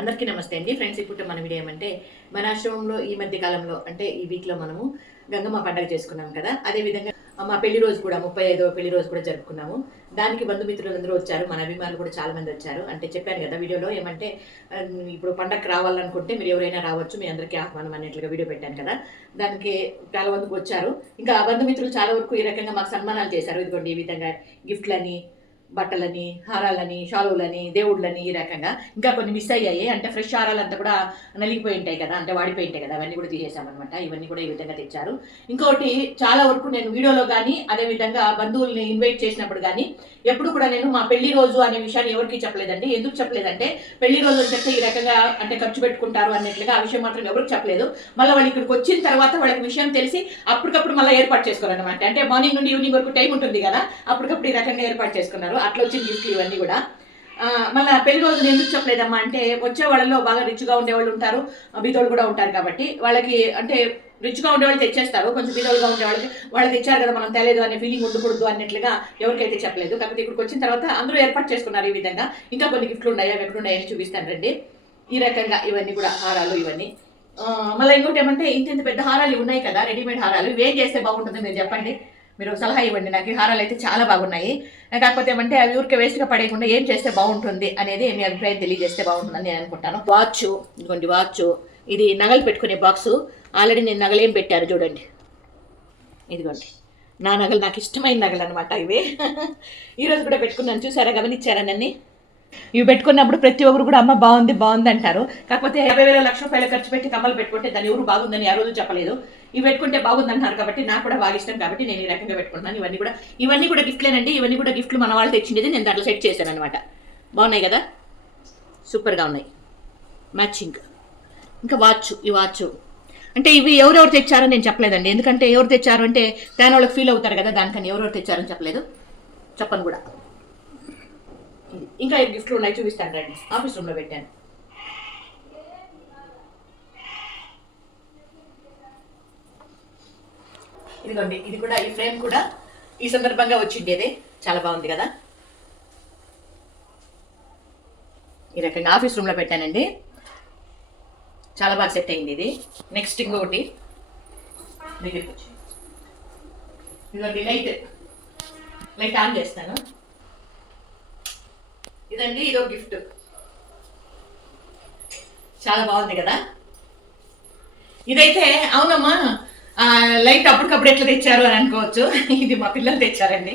అందరికీ నమస్తే అండి ఫ్రెండ్స్. ఇప్పుడు మన వీడియో ఏమంటే మన ఆశ్రమంలో ఈ మధ్య కాలంలో అంటే ఈ వీక్లో మనము గంగమ్మ పండుగ చేసుకున్నాం కదా. అదేవిధంగా మా పెళ్లి రోజు కూడా 35వ పెళ్లి రోజు కూడా జరుపుకున్నాము. దానికి బంధుమిత్రులు అందరూ వచ్చారు, మన అభిమానులు కూడా చాలా మంది వచ్చారు. అంటే చెప్పాను కదా వీడియోలో ఏమంటే ఇప్పుడు పండగకి రావాలనుకుంటే మీరు ఎవరైనా రావచ్చు, మీ అందరికీ ఆహ్వానం అన్నట్లుగా వీడియో పెట్టాను కదా. దానికి చాలా మందికి వచ్చారు. ఇంకా బంధుమిత్రులు చాలా వరకు ఈ రకంగా మాకు సన్మానాలు చేశారు. ఇదిగోండి ఈ విధంగా గిఫ్ట్లని, బట్టలని, హారాలని, షాలువులని, దేవుళ్ళని ఈ రకంగా. ఇంకా కొన్ని మిస్ అయ్యాయి, అంటే ఫ్రెష్ హారాలంతా కూడా నలిగిపోయి ఉంటాయి కదా, అంటే వాడిపోయి ఉంటాయి కదా, అవన్నీ కూడా తీసేసామన్నమాట. ఇవన్నీ కూడా ఈ విధంగా తెచ్చారు. ఇంకోటి చాలా వరకు నేను వీడియోలో కానీ అదేవిధంగా బంధువుల్ని ఇన్వైట్ చేసినప్పుడు కానీ ఎప్పుడు కూడా నేను మా పెళ్లి రోజు అనే విషయాన్ని ఎవరికి చెప్పలేదండి. ఎందుకు చెప్పలేదంటే పెళ్లి రోజు అని చెప్తే ఈ రకంగా అంటే ఖర్చు పెట్టుకుంటారు అన్నట్లుగా ఆ విషయం మాత్రం ఎవరికి చెప్పలేదు. మళ్ళీ వాళ్ళు ఇక్కడికి వచ్చిన తర్వాత వాళ్ళకి విషయం తెలిసి అప్పటికప్పుడు మళ్ళీ ఏర్పాటు చేసుకోవాలన్నమాట. అంటే మార్నింగ్ నుండి ఈవినింగ్ వరకు టైం ఉంటుంది కదా, అప్పటికప్పుడు ఈ రకంగా ఏర్పాటు చేసుకున్నారు. అట్లా వచ్చిన గిఫ్ట్లు ఇవన్నీ కూడా. మళ్ళీ పెళ్లి రోజున ఎందుకు చెప్పలేదమ్మా అంటే వచ్చే వాళ్ళలో బాగా రిచ్గా ఉండేవాళ్ళు ఉంటారు, బీదోళ్ళు కూడా ఉంటారు కాబట్టి వాళ్ళకి అంటే రిచ్గా ఉండేవాళ్ళు తెచ్చేస్తారు, కొంచెం బీదోలుగా ఉండే వాళ్ళకి తెచ్చారు కదా, మనం తెలియదు అనే ఫీలింగ్ ఉండకూడదు అన్నట్లుగా ఎవరికైతే చెప్పలేదు. కాకపోతే ఇక్కడికి వచ్చిన తర్వాత అందరూ ఏర్పాటు చేసుకున్నారు ఈ విధంగా. ఇంకా కొన్ని గిఫ్ట్లు ఉన్నాయి, అవి ఎక్కడున్నాయని చూపిస్తాను రండి. ఈ రకంగా ఇవన్నీ కూడా హారాలు ఇవన్నీ. మళ్ళీ ఇంకోటి ఏమంటే ఇంత పెద్ద హారాలు ఉన్నాయి కదా, రెడీమేడ్ హారాలు, ఇవేం చేస్తే బాగుంటుందో మీరు చెప్పండి, మీరు సలహా ఇవ్వండి. నాకు ఈ హారాలు అయితే చాలా బాగున్నాయి. కాకపోతే ఏమంటే అవి ఊరికే వేస్ట్గా పడేయకుండా ఏం చేస్తే బాగుంటుంది అనేది మీ అభిప్రాయం తెలియజేస్తే బాగుంటుందని నేను అనుకుంటాను. వాచ్, ఇదిగోండి వాచ్, ఇది నగలు పెట్టుకునే బాక్సు. ఆల్రెడీ నేను నగలేం పెట్టారు చూడండి, ఇదిగోండి నా నగలు, నాకు ఇష్టమైన నగలు అనమాట ఇవి. ఈరోజు కూడా పెట్టుకున్నాను, చూసారా, గమనించారా నన్ను. ఇవి పెట్టుకున్నప్పుడు ప్రతి ఒక్కరు కూడా అమ్మ బాగుంది బాగుంది అంటారు. కాకపోతే 50,000 లక్ష రూపాయలు ఖర్చు పెట్టి కమ్మలు పెట్టుకుంటే దాన్ని ఎవరు బాగుందని ఆ రోజు చెప్పలేదు. ఇవి పెట్టుకుంటే బాగుంది అంటారు కాబట్టి నాకు కూడా బాగా ఇష్టం కాబట్టి నేను ఈ రకంగా పెట్టుకుంటున్నాను. ఇవన్నీ కూడా గిఫ్ట్లేనండి. ఇవన్నీ కూడా గిఫ్ట్లు మన వాళ్ళు తెచ్చిండేది, నేను దాంట్లో సెట్ చేశాను అనమాట. బాగున్నాయి కదా, సూపర్గా ఉన్నాయి, మ్యాచింగ్. ఇంకా వాచ్, ఈ వాచ్ అంటే ఇవి ఎవరెవరు తెచ్చారో నేను చెప్పలేదండి. ఎందుకంటే ఎవరు తెచ్చారు అంటే దాని వాళ్ళకి ఫీల్ అవుతారు కదా, దానికని ఎవరెవరు తెచ్చారని చెప్పలేదు, చెప్పను కూడా. ఇంకా గిఫ్ట్లు ఉన్నాయి, చూపిస్తాను రండి. ఆఫీస్ రూమ్లో పెట్టాను. ఇదిగోండి, ఇది కూడా, ఈ ఫ్రేమ్ కూడా ఈ సందర్భంగా వచ్చిండేది, చాలా బాగుంది కదా. ఈ రకంగా ఆఫీస్ రూమ్లో పెట్టానండి, చాలా బాగా సెట్ అయింది ఇది. నెక్స్ట్ ఇంకొకటి దగ్గరికి వచ్చి ఇదిగోండి, లైట్ ఆన్ చేస్తాను. ఇదండి, ఇదో గిఫ్ట్, చాలా బాగుంది కదా. ఇదైతే అవునమ్మా లైట్ అప్పటికప్పుడు ఎట్లా తెచ్చారు అని అనుకోవచ్చు. ఇది మా పిల్లలు తెచ్చారండి.